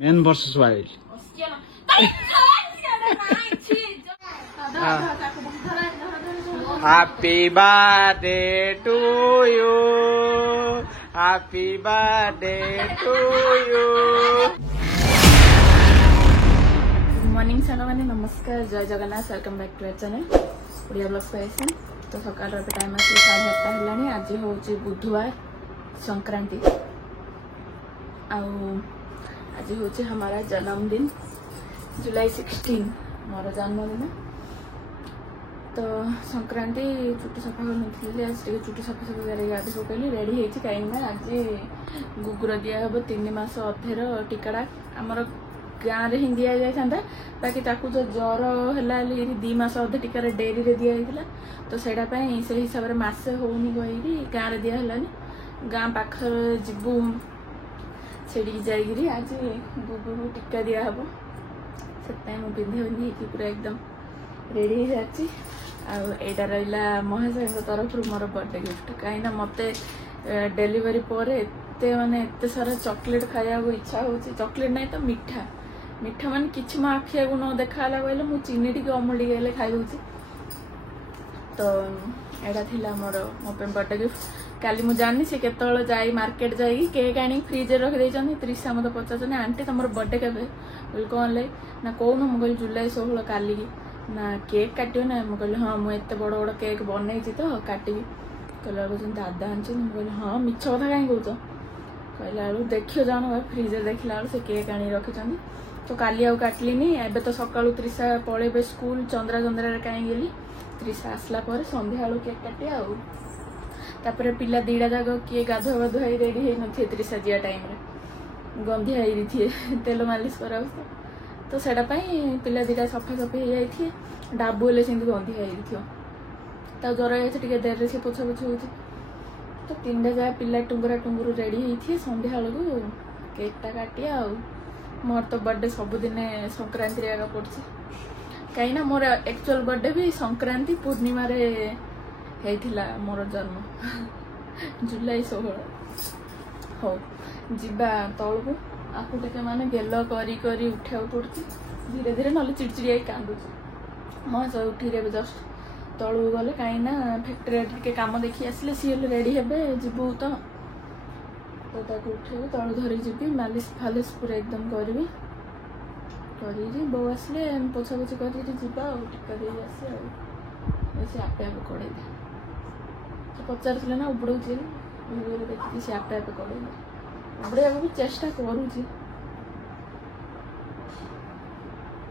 Man versus wild. Happy birthday to you. Happy birthday to you. Good morning सानो माने नमस्कार जय Jagannath welcome back to our channel Odia blog passion. तो सकाळ रो time आसी 8:30 हेलानी। आज होची बुधवार संक्रांति आज होची हमारा जन्मदिन जुलाई 16 मोर जन्मदिन। तो संक्रांति चुटी सफा कर आज चुटी सफा सफा कर गाधी पकड़ी रेडी होती कहीं आज गुगुर दिया हम 3 मास अधेर टीकाटा आमर गाँव में ही दि जाता बाकी ताकू जो ज्वर है 2 मास अधे टीकार डेरी रे दिया तो से हिसाब से मसे होनी कही गाँव में दिहलानी गाँ पाखर जीवु से जाकि आज गुगु टीका दिहब से पिंधे पिंधे पूरा एकदम रेडी हो जाती। आईटा रहा महेश तरफ मोर बर्थडे गिफ्ट कहीं मत डेलीवरी पर एत माने एत सारा चॉकलेट खाया इच्छा हो चॉकलेट नहीं तो मिठा मिठा मान कि मो आखिया को न देखा कहले मुझे चीनी टी अमूल टी खाई दूसरी। तो यहाँ थी मोर मो बर्थडे गिफ्ट काली मुझे जानी सी केत जाई मार्केट जाई केक आनी फ्रिज रखी त्रिशा मत पचार आंटी तुम बर्थडे के कौन लै ना कौन मुझे जुलाई 16 काली ना केक काटो ना मुझे हाँ मुझे बड़ बड़ केक बनई तो काटि कहला दादा आनी मुझे हाँ मिछ कथा कहीं कौच कहला देखियो जान फ्रिज देखला से केक आनी रखी। तो काली आउ काटलिनी एबे तो सकाळू त्रिशा पळेबे स्कूल चंद्रा चंद्रा कहीं गली त्रिशा आसला पर संध्या केक काटे आपर पिला दीटा जाक किए गाधुआ गाधुआ रेडी हो थे त्रिशा जिया टाइम रे गंधिया थे तेल मालिश करा तो सेटा पिला दीटा सफा सफी हो जाए डाबू हेल्ले से गंधिया हो ज्वर है देर से पोछा पोछ हो तो 3टा जगह पिला टुंगुरा टुंगुर रेडी होती संध्या बेलू केकटा काटिया मोर तो बर्थडे सबुदिन संक्रांति आगे पड़ी कहीं मोर एक्चुअल बर्थडे भी संक्रांति पूर्णिमा रे होता मोर जन्म जुलाई 16 हो जीवा तौल को आपको टे माने गेल करी उठा पड़ी धीरे धीरे ना चिड़चिड़ी कांदुच महेश उठी रे जस्ट तौल गले कहीं फैक्ट्री काम देखी आसिले सी रेडी हे जीवु तो उठे तलू धरी जी मालिश फालिश पूरा एकदम करी बो आसले पोछा पोछी कर टीका दे आसे आपे आपे कड़े से पचार ना उबड़े देखी से आपे आपे कड़े उबड़ा भी चेष्टा करुँच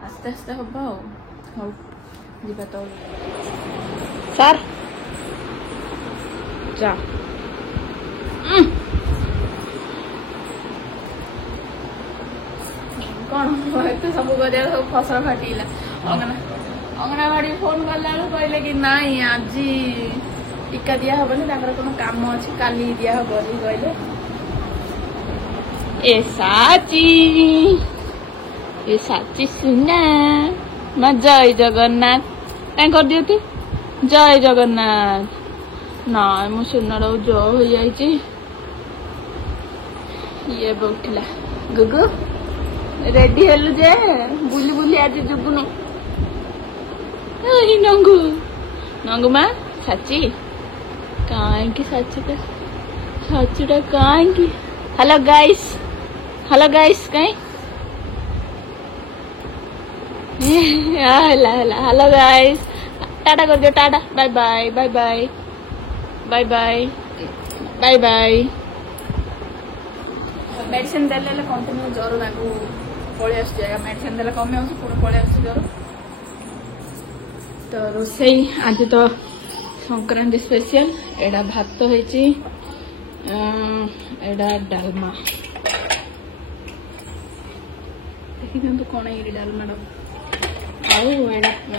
आस्ते आस्ते हम हाँ जीवा तो सर जा कौन एत सब कर फसल फाटिला अंगनवाड़ी फोन कला कहले कि नाई आज टीका दिया हेनी कौन काम अच्छी काली दिया हम कहले ए साची सुना माँ जय जगन्नाथ कहीं कर दियो जय जगन्नाथ ना मो सुनार जो हो जाए ये उठला गुगु रेडी हेलु जे बुली बुली आज जुबुनु नंगू नंगू माँ साची कहीं साचीटा कहीं हेलो गाइस कहीं हेलो गाइस टाटा कर दियो tata bye bye bye bye bye bye bye bye medicine देले कंटिन्यू ज्वर ताकू पलि आस मेडिसिन देला कमी आस पुणी पलि आस ज्वर। तो रोसई आज तो संक्रांति स्पेशल एडा भात होइची एडा डालमा देखी कौन ये डालमा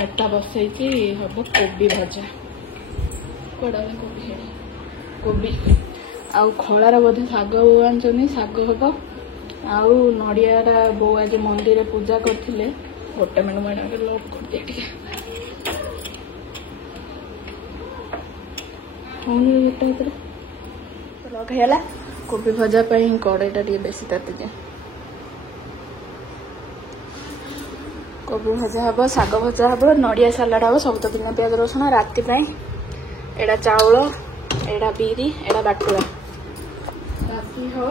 आटा बसई हम कोबी भजा कड़ा कोबी कोबी आउ खलार बोधे शाग आनी शाग हम आउ नड़िया बो आज मंदिर पूजा करते गोटे मिनट मैंने लॉक कर दिए लॉक है कोबी भजा कड़ईटा बेसी ताती जाए कोबी भजा हम शाग भजा हम नड़िया सालाड हम सब तो बिना प्याज रसुण राति एड़ा चाउल एड़ा बिरी एड़ा बाटुला राति हो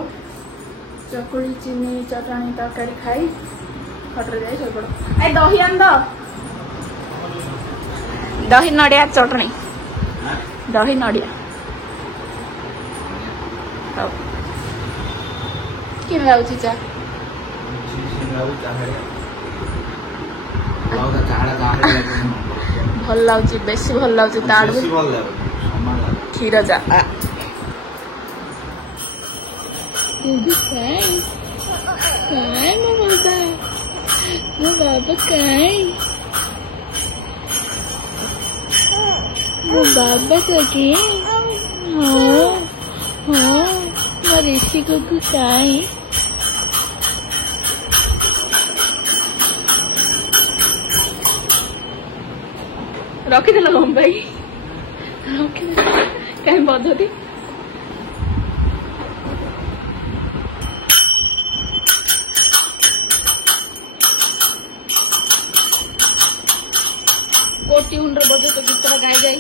चकुड़ी चीनी चटणी तरकारी खाई खटर जाए सब आई दही आन दही नड़िया चटणी दही नड़िया कि चा भल लगुच बेसी भल लगुच क्षीर जा बाबा तो कि हाँ ऋषि को काई रखीदेल मम्मी भाई रखीदेल कहीं पद्धति कोटी हुंडर बजे तो गीतरा गाय गई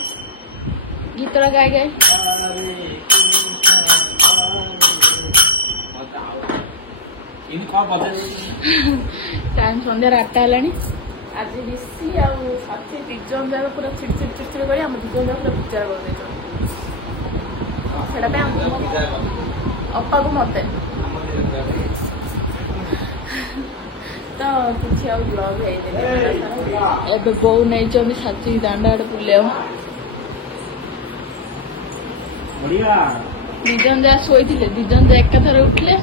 टाइम संध्या 8टा है आज ऋषि आती दिजन जाक पूरा चिड़चिड़ कर दिजन जाक पूरा विचार कर अपा को मत तो किसी ब्लॉग है बो नहीं साची दांडा आड़े बुले दिजन जा शोई दिजन जा एक थर उठले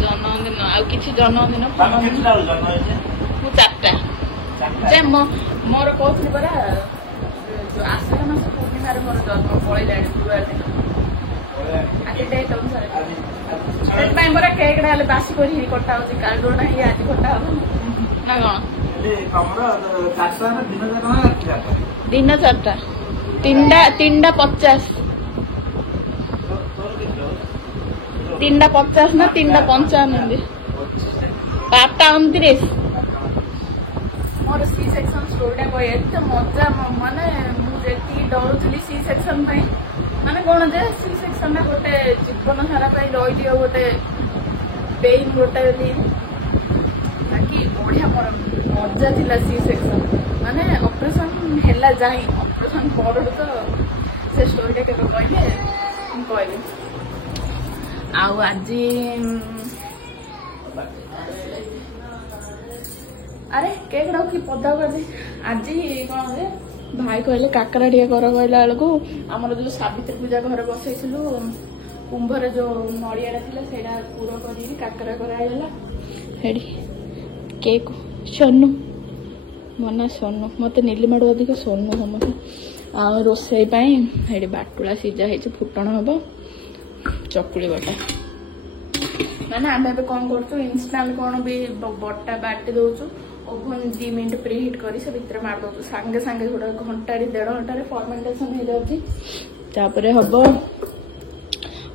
जन्मदिन आउ किसी जन्मदिन मु 4टा जे मोर कहती परा जो आषाढ़ मास पूर्णिमार मोर जन्म पलैला गुरुवार दिन आज डेट अनुसार केक डाले बासी कर कटा हो कालडोना ही आज कटा हो ना कौन दिन 4टा 3टा 50 3टा 50 ना 3टा 55 8टा 29 मोर सी सेक्शन स्टोरी कह मजा माने मुझे डरुली सी सेक्शन माने कौन जे सी सेक्शन गोटे जीवन सारा रही गोटे पेन गोटे बाकी बढ़िया मजा थिला सी सेक्शन माने ऑपरेशन हेला जाई ऑपरेशन पड़ू तो से स्टोरी के कहले आउ आज अरे केक रखी पदा कर आज कौन जे भाई कहले काकरा टे कर कहला बेलू आमर जो सावित्री पूजा घर बसईलु कुंभर जो नड़िया था पूरा कर काकरा कराला केक सोनू मना सोनू मत नीलिमाड़ू अधिक सोनू समस्त आ रोसई बाटुला सीझा है फुटण हम चकुली बटा माने आम कौन कर इनस्टाल कौन भी बटा बाटी दौचु ओभन 2 मिनट प्रीहीट कर से भितर मार दौ सांगे सांगे गोटे घंटा 1.5 घंटे फर्मेंटेशन हो जापर हम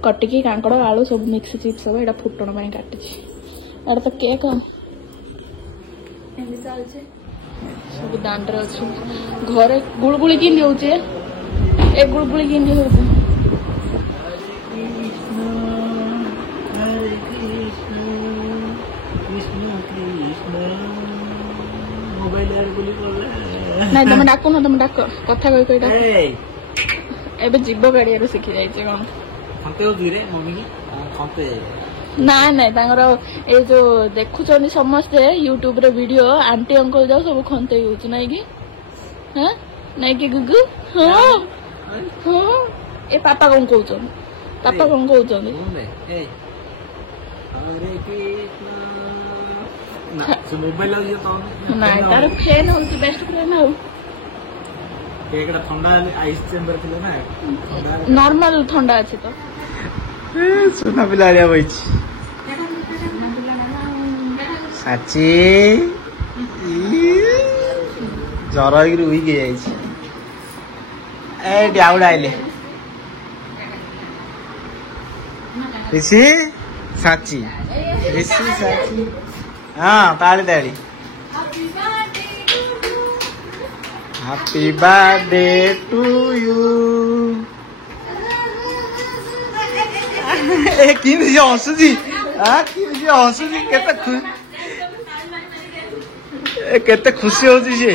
कटिकी कांकड़ आलू सब मिक्स चिप्स सब यहाँ फुटण काटी यार तो केक चलছে सब दांड घरे गुड़गुड़ी कि ए गुड़गुड़ी कि नहीं तुम डाक ना तुम डाक कथा कही एबे जीव गाड़ी शिखी जाइए कौन ना ना ये जो देखुं समस्ते यूट्यूब रे वीडियो आंटी अंकल जाओ सब खंते नाई कि हाँ नाई कि गुगु हाँ हाँ ए पापा कौन कहते पापा कौन कहते नाई तार फैन हो बेस्ट फ्रेंड हो नॉर्मल ठंडा अच्छे तो सुना पिला भाई साची जर उई डाउड आइले ऋषि साची ऋषि साची हाँ ताली ताली happy birthday to U A किन जे हसुजी हां किन जे हसुजी केते खुशी होची जे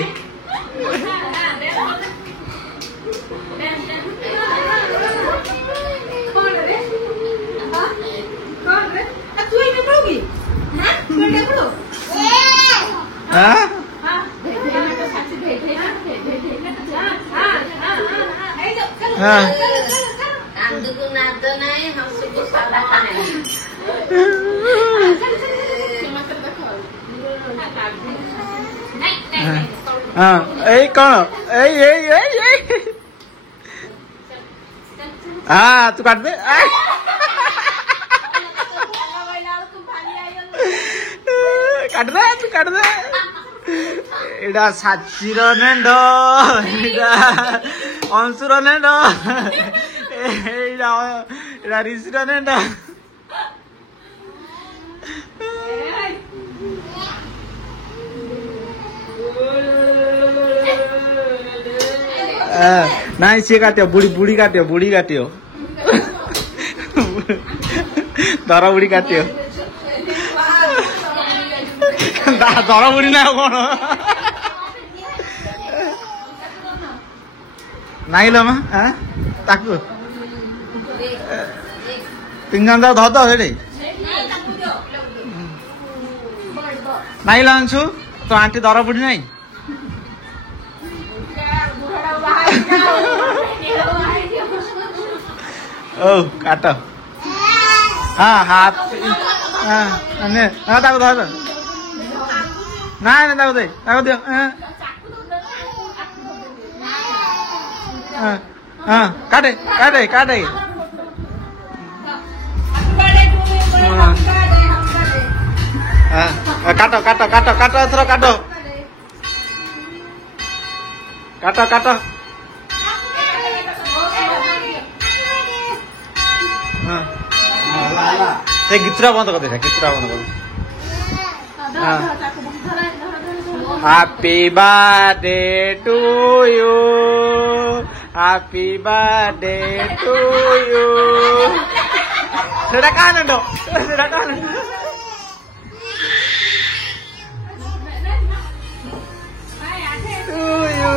कौन हाँ तू काट दे काट दे तू काट दे एडा साचीर नेंड एडा अंशुर नेंड एडा एडा ऋषिर नेंड नहीं सी काटियो बुढ़ी बुढ़ी काटियो दर बुढ़ी काटियो दर बुढ़ी ना कौन नाई लो ताकू तीन जन जाओ धर दे नाई लो अंशु तो आंटी दर बुढ़ी नहीं ओ काट हाँ हाथ हाँ ताको धर ना ताको दे ताको दियो हाँ काटे काटे काटे काटो काटो काटो काटो एथर काटो काटो काटो से गीतरा बंद कर दे गीतरा बंद कर happy birthday to you happy birthday to you सेटा कान दो सेटा कान टू यू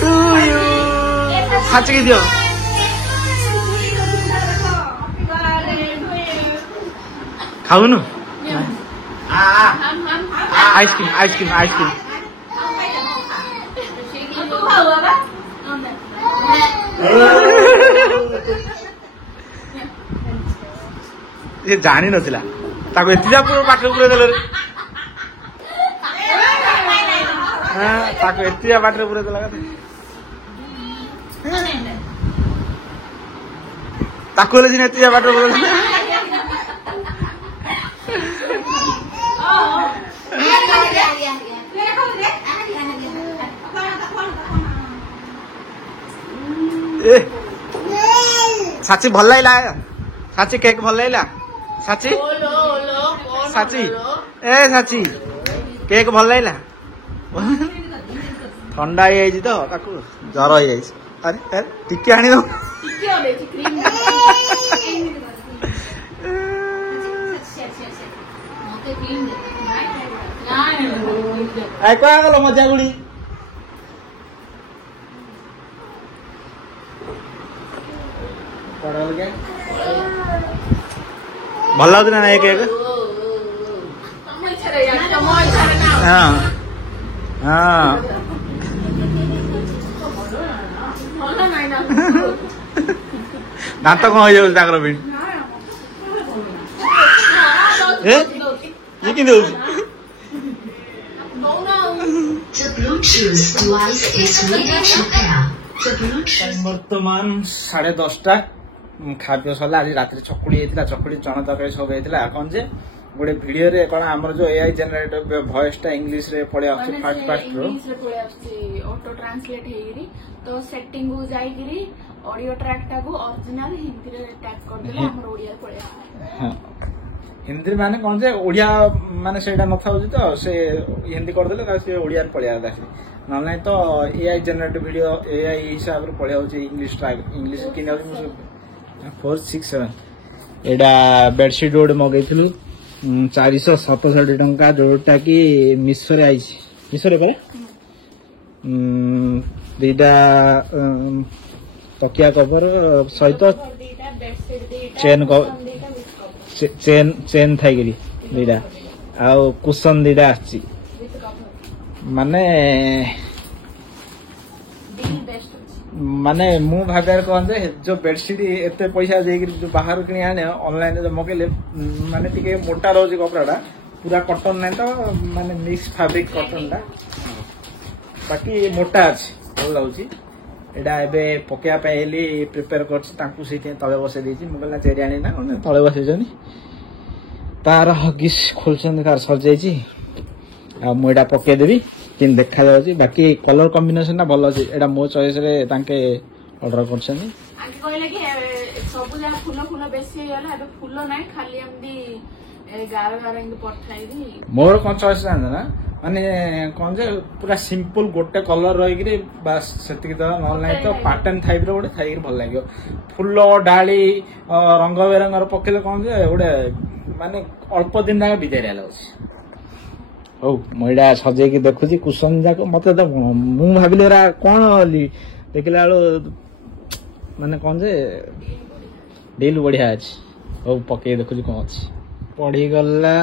to you साची की दियो खाऊ नु आइसक्रीम आइसक्रीम आइसक्रीम ये जानी नथिला ताको एतिजा पूरा पाठ पूरा देले हां ताको एतिजा पाठ पूरा देला ताको ले दिन एतिजा पाठ पूरा ए साची भल लागला साची केक भल लागला साची साची ए साची केक भल लागला ठंडा हो जाइए तो जर हो जाइए अरे अरे टिके आनी दो गल मजा गुड़ी भल लगुना ना केक हाँ हाँ दांत कौन हो जाए भी ये कि बर्तमान 10:30 खा पी सरला आज रात चकुड़ी चना तरकारी सब होता कौन जे गोटे वीडियो रे कौन आमर जो एआई जनरेटर वॉइस टा इंग्लिश रे पड़े आछे फास्ट फास्ट रो इंग्लिश रे पड़े आछे ऑटो ट्रांसलेट हेगिरी तो सेटिंग को जाईगिरी ऑडियो ट्रैक टा को ओरिजिनल हिंदी रे टाइप कर देला हमर ओडिया पड़े हां हिंदी माने कौन जे ओडिया माने सेटा न थाउ तो से हिंदी कर देले से ओडिया रे पड़े आदा न नहीं तो एआई जनरेटर वीडियो एआई हिसाब रे पड़े होचे इंग्लिश ट्रैक इंग्लिश कि 467 एडा बेडशीट रोड मगैथिलु 467 टंका जोटा कि मिशो रे आइछि मिशो रे परे दीटा तकिया कवर सहित चेन थाई गेली दीटा आ कुशन दीटा आछि माने माने मु भागर कहन जे जो बेडशीट एते पैसा देगी जो बाहर किनी आने ऑनलाइन जो मगेले माने टिके मोटा रोज कपड़ाटा पूरा कॉटन नै तो माने मिक्स फैब्रिक कॉटन टा बाकी मोटा अछि भल लाउची एडा एबे पकेया पाइली प्रिपेयर करछि तांकु सेते तळे बसे देछि मुगला चेरी आनी ना तळे बसे जनी तार हगिस खोलछन कार सजेछि आ मोडा पके देबी किन देखा जाउची बाकी कलर कॉम्बिनेशन ना भल अछि एडा मो चॉइस रे तांके ऑर्डर करछनी आके कहले कि सब जा फूल फूल बेसी होला एबे फूल नै खाली हमदी गार गार इन पठाई दी मोर कोन चॉइस जान ना माने कोन जे पूरा सिंपल गोटे कलर रही कि बस सेतिक तो ऑनलाइन तो पैटर्न टाइप रो गोटे थाई भल लागियो फूल डाली रंग बेरंगर पकेले कोन जे गोटे माने अल्प दिन ना बिदाय रहला ओ मोइडा सजे की देखुची कुसुम जाको मते तो मु भाबिले रा कोन देखला माने कोन जे डील बढ़िया अछि ओ पके देखुची कोन अछि पड़ी गला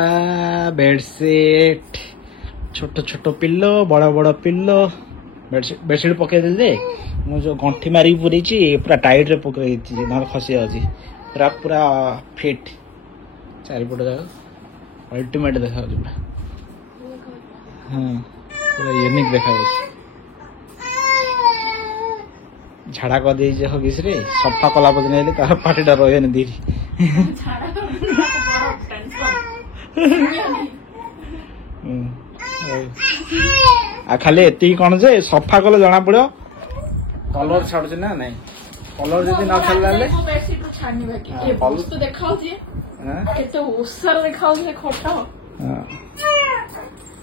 बेडशीट छोट छोट पिल्लो बड़ बड़ पिल्लो बेडशीट पके दे जे मु जो गंठी मारी पुरी छी पूरा टाइट रे पके छी न खसी अछि पूरा पूरा फिट चारि पट जा अल्टीमेट देखा पूरा हां पूरा यूनिक देखा झाड़ा कर दे जे हगिस रे सफा कला बजने ले का पाटीटा रहय न दीरी झाड़ा कर बड़ा टेंशन आ खाली एती कोन जे सफा कले जाना पड़ो कलर छाड़ ना नहीं कलर जदी ना छाड़ला ले बेडशीट को छाड़नी बाकी ए बॉक्स तो देखाओ जे केते ओसर देखाओ जे खोटा हां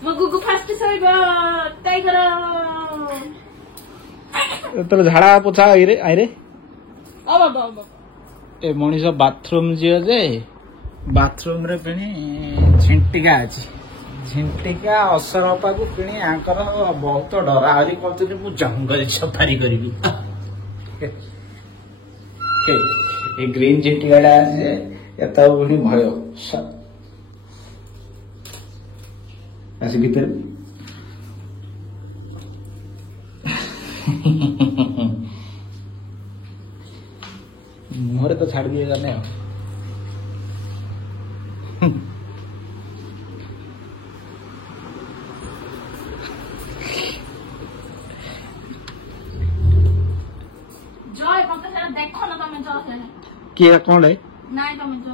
मगुगु फास्ट सइबा टाइगर तो झाड़ा पोछा आइरे आइरे ओ बाबा ए मनीष बाथरूम जियो जे बाथरूम रे पेनी झिंटिका अछि झिंटिका असरपा को पिणी आंकर बहुत डरा आरी कहते मु जंगल सफारी करबी ए ग्रीन झिंटिकाडा जे एता उनी भयो आसी भीतर मोरे तो छाड़ दिए जाने किया कौन है नहीं तो मैं जो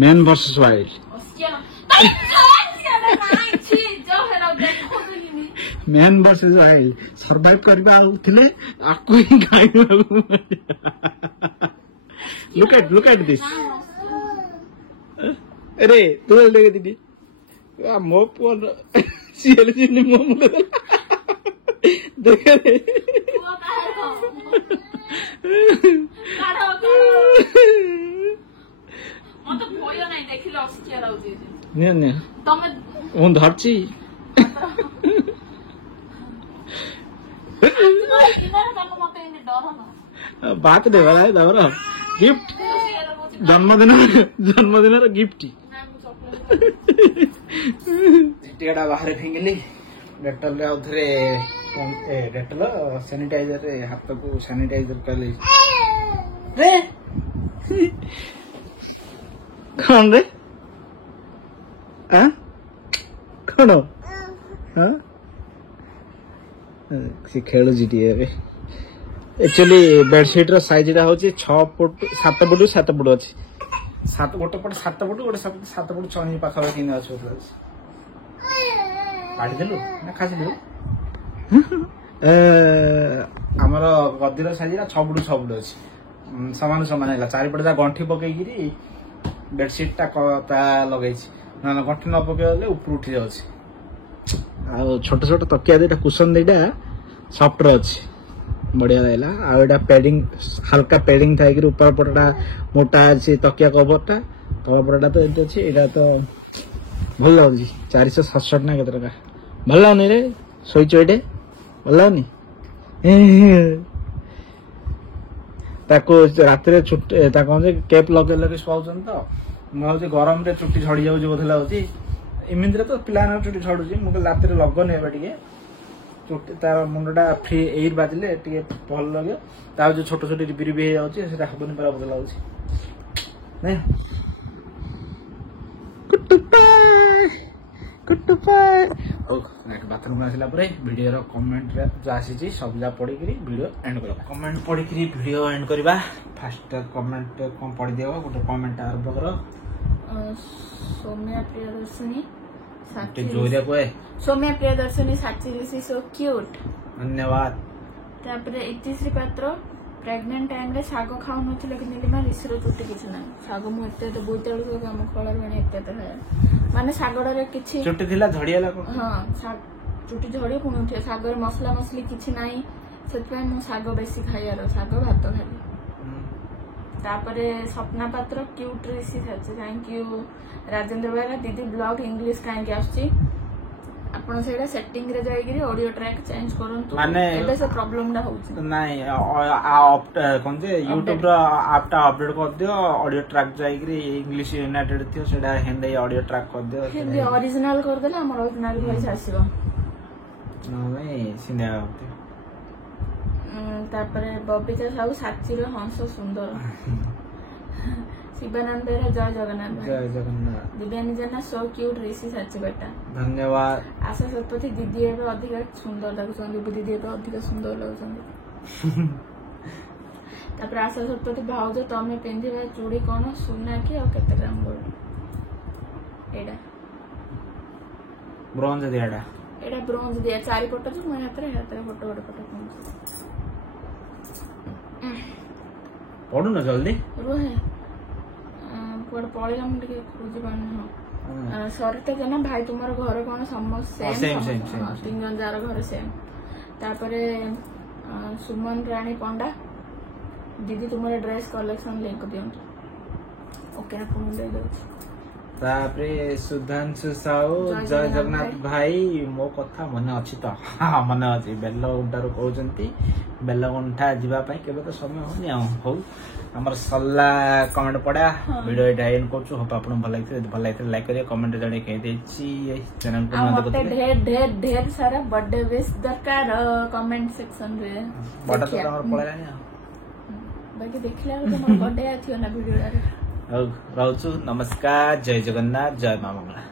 man versus wild man versus wild survive करबा उठले आकु ही खाइबा लुक एट दिस अरे तू देख दीदी मो पोन सीएल जिनी मो मुले देख रे मत भय नै देखिले अस्किया लाउजी ने ने तमे ओन धरची बात दे वाला है दावरा गिफ्ट जन्मदिन रो गिफ्ट टिकटा बाहर फेंगिली डेटल रे उधरे डेटल सैनिटाइजर रे हाथ को सैनिटाइजर कर ले रे कौन रे हां कौन हां से खेल जीटी है एक्चुअली बेडशीट रो साइज रा होची 6 फुट 7 फुट 7 फुट अछि ଗୋଟେ ପଟେ 7 ଫୁଟ ଗୋଟେ 7 ଫୁଟ 6 ଇଞ୍ଚ ପାଖାପାଖି ଅଛି କାଢିଦେଲୁ ନା ଖାସିଲୁ ଆମର ଗଦିର ସାଇଜଟା 6 ଫୁଟ 6 ଫୁଟ ଅଛି ସମାନ ସମାନ ହେଲା ଚାରିପଟେ ଯା ଗଣ୍ଠି ପକେଇକିରି ବେଡସିଟ୍ ଟା ଲଗେଇଛି ନା ଗଣ୍ଠି ନ ପକେଇଲେ ଉପରୁ ଉଠି ଯାଉଛି ଆଉ ଛୋଟ ଛୋଟ ତକିଆ ଦିଟା କୁସନ ଦିଟା ସଫ୍ଟର ଅଛି ବଢିଆ ଲାଗିଲା ଆଉ ଏଇଟା ପ୍ୟାଡିଂ ହାଲକା ପ୍ୟାଡିଂ ଥାଇକିରି ଉପର ପଟଟା ମୋଟା ଅଛି ତକିଆ କଭରଟା ତଳ ପଟଟା ତ ଏମିତି ଅଛି ଏଇଟା ତ ଭଲ ଲାଗୁଛି 467 ନା କେତେ ଟଙ୍କା ଭଲ ଲାଗୁନି ରେ ଶୋଇଛ ଏଇଟେ ଭଲ ଲାଗୁନି ତାକୁ ରାତିରେ ଛୁଟି ତାକୁ କେପ୍ ଲଗେଇ ଲଗେଇ ଶୁଆଉଛନ୍ତି ତ ମୁଁ ଭାବୁଛି ଗରମରେ ଚୁଟି ଝଡି ଯାଉଛି ବୋଧେ ଲାଗୁଛି ଏମିତିରେ ତ ପିଲାମାନଙ୍କ ଚୁଟି ଝଡୁଛି ମୁଁ ରାତିରେ ଲଗନି ଏବେ ଟିକେ ଚୁଟି ତାର ମୁଣ୍ଡଟା ଫ୍ରି ଏଇର ବାଜିଲେ ଟିକେ ଭଲ ଲାଗେ ତାର ଯୋଉ ଛୋଟ ଛୋଟ ରିବି ରିବି ହେଇଯାଉଛି ସେଟା ହବନି ପୁରା ବୋଧେ ଲାଗୁଛି ନାଇଁ ବାଥରୁମ ଆସିଲା ପରେ ଭିଡିଓର କମେଣ୍ଟରେ ଯୋଉ ଆସିଛି ସବୁ ଯାକ ପଢିକିରି ଭିଡିଓ ଏଣ୍ଡ କରିବା କମେଣ୍ଟ ପଢିକିରି ଭିଡିଓ ଏଣ୍ଡ କରିବା ଫାଷ୍ଟ କମେଣ୍ଟ କଣ ପଢିଦିଅ ଗୋଟେ କମେଣ୍ଟ ଆରମ୍ଭ କର सौम्या प्रियदर्शनी जोरिया कोए सौम्या प्रियदर्शनी साची सो क्यूट धन्यवाद तापर इतिश्री पात्र प्रेग्नेंट टाइम रे साग खाउ नथिले कि नीलिमा ऋषिर चुटी किछ ना साग मु एते तो बोइताळु को काम खळर बने एते तो है माने सागडरे किछि चुटी थिला झड़ियाला को हां चुटी झड़ी पुण उठे सागर मसला मसली किछि नाही सेतपय मु साग बेसी खाइयार साग भात खाली तापरे सपना पात्र क्यूट ऋषि थाचे थैंक यू राजेंद्र बेरा दीदी ब्लॉग इंग्लिश काहे आछी आपण सेडा सेटिंग रे जाईगिरी ऑडियो ट्रैक चेंज करंतु माने एबे से प्रॉब्लम ना होउची नाही कोन जे YouTube रो ऐप टा अपडेट कर दियो ऑडियो ट्रैक जाईगिरी इंग्लिश यूनाइटेड थियो सेडा हिंदी ऑडियो ट्रैक कर दियो हिंदी ओरिजिनल कर देला हमर ओरिजिनल वॉइस आसीबो नाही सिने आते तापरे बबिता साहू साची रो हंस सुंदर शिवानंद रे जय जगन्नाथ दिव्यानी जना सो क्यूट ऋषि साची बेटा धन्यवाद आशा सतपथी दीदी एबे अधिक सुंदर लागुछन दीदी एबे अधिक सुंदर लागुछन तापर आशा सतपथी भाउज तमे पिंधिबा चूड़ी कोन सुना की और केते ग्राम गोल्ड एडा ब्रोंज दियाडा एडा ब्रोंज दिया चारि पट जो मन हातरे फोटो फोटो पढु न जल्दी रुहे पड़ पळेला मु टिके खोजि पान सरिता जना भाई तुमर घर कोन समस्या सेम तीन जन जार घर सेम तापरे सुमन रानी पंडा दीदी तुमर ड्रेस कलेक्शन लिंक दियंतु ओके आपन दे दो तापरे सुधांशु साहू जय जगन्नाथ भाई मो कथा मन अछि त हां मन अछि बेलगुंटार कहउचंती बेलगुंठा जीवा पई केबे तो समय होनी आ हो हमर सल्ला कमेंट पड़ा वीडियो एटा एंड करछु होप आपन भल लाइक लाइक करियो कमेंट जणे कहि देछि ए चैनल को मत ढेर सारा बर्थडे विश दरकार कमेंट सेक्शन रे बड़ा तो हमर पळेला नि बाकी देखला तो हमर बर्थडे आथियो ना वीडियो रे रहछु नमस्कार जय जगन्नाथ जय मां मंगला।